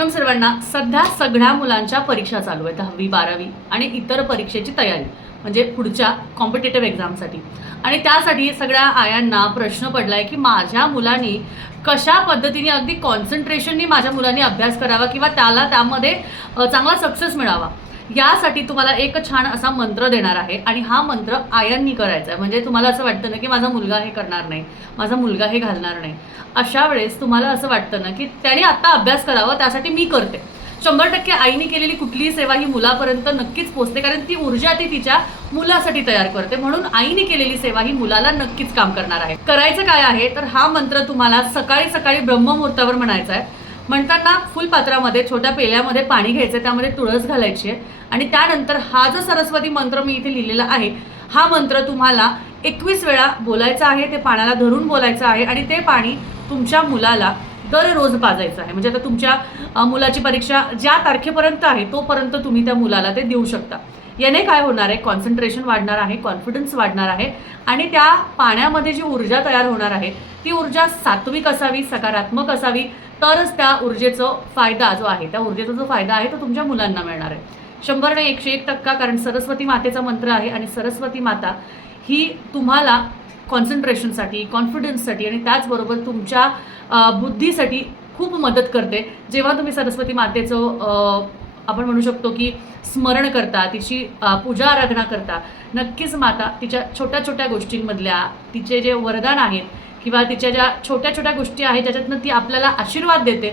राम सर्वांना. सध्या सगळ्या मुलांच्या परीक्षा चालू आहेत, 10वी 12वी आणि इतर परीक्षेची तयारी म्हणजे पुढच्या कॉम्पिटिटिव्ह एक्झामसाठी. आणि त्यासाठी सगळ्या आयांना प्रश्न पडलाय की माझ्या मुलांनी कशा पद्धतीने अगदी कॉन्सन्ट्रेशननी माझ्या मुलांनी अभ्यास करावा किंवा त्याला त्यामध्ये चांगला सक्सेस मिळावा. यासाठी तुम्हाला एक छान असा मंत्र देणार आहे आणि हा मंत्र आयांनी करायचा आहे. म्हणजे तुम्हाला असं वाटतं ना की माझा मुलगा हे करणार नाही, माझा मुलगा हे घालणार नाही, अशा वेळेस तुम्हाला असं वाटतं ना की त्याने आत्ता अभ्यास करावा, त्यासाठी मी करते. 100% आईने केलेली कुठलीही सेवा ही मुलापर्यंत नक्कीच पोहोचते, कारण ती ऊर्जा ती तिच्या मुलासाठी तयार करते. म्हणून आईने केलेली सेवा ही मुलाला नक्कीच काम करणार आहे. करायचं काय आहे तर हा मंत्र तुम्हाला सकाळी सकाळी ब्रह्ममुहूर्तावर म्हणायचा आहे. म्हणताना फुलपात्रामध्ये छोट्या पेल्यामध्ये पाणी घ्यायचं, त्यामध्ये तुळस घालायची आहे आणि त्यानंतर हा जो सरस्वती मंत्र मी इथे लिहिलेला आहे हा मंत्र तुम्हाला 21 वेळा बोलायचा आहे. ते पाण्याला धरून बोलायचं आहे आणि ते पाणी तुमच्या मुलाला दररोज पाजायचं आहे. म्हणजे आता तुमच्या मुलाची परीक्षा ज्या तारखेपर्यंत आहे तोपर्यंत तुम्ही त्या मुलाला ते देऊ शकता. याने काय होणार आहे, कॉन्सन्ट्रेशन वाढणार आहे, कॉन्फिडन्स वाढणार आहे आणि त्या पाण्यामध्ये जी ऊर्जा तयार होणार आहे ती ऊर्जा सात्विक असावी, सकारात्मक असावी, तरच त्या ऊर्जेचा फायदा जो आहे, त्या ऊर्जेचा जो फायदा आहे तो तुमच्या मुलांना मिळणार आहे. 100 ने 101%. कारण सरस्वती मातेचा मंत्र आहे आणि सरस्वती माता ही तुम्हाला कॉन्सन्ट्रेशनसाठी, कॉन्फिडन्ससाठी आणि त्याचबरोबर तुमच्या बुद्धीसाठी खूप मदत करते. जेव्हा तुम्ही सरस्वती मातेचं आपण म्हणू शकतो की स्मरण करता, तिची पूजा आराधना करता, नक्कीच माता तिच्या छोट्या छोट्या गोष्टींमधल्या तिचे जे वरदान आहेत किंवा तिच्या ज्या छोट्या छोट्या गोष्टी आहेत ज्याच्यातनं ती आपल्याला आशीर्वाद देते,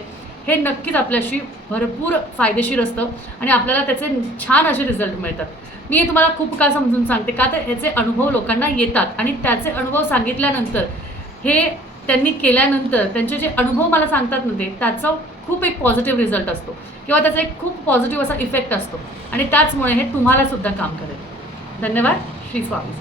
हे नक्कीच आपल्याशी भरपूर फायदेशीर असतं आणि आपल्याला त्याचे छान असे रिझल्ट मिळतात. मी हे तुम्हाला खूप का समजून सांगते, का तर ह्याचे अनुभव लोकांना येतात आणि त्याचे अनुभव सांगितल्यानंतर, हे त्यांनी केल्यानंतर त्यांचे जे अनुभव मला सांगतात ना ते त्याचा खूप एक पॉझिटिव्ह रिझल्ट असतो किंवा त्याचा एक खूप पॉझिटिव्ह असा इफेक्ट असतो आणि त्याचमुळे हे तुम्हाला सुद्धा काम करेल. धन्यवाद. श्री स्वामी.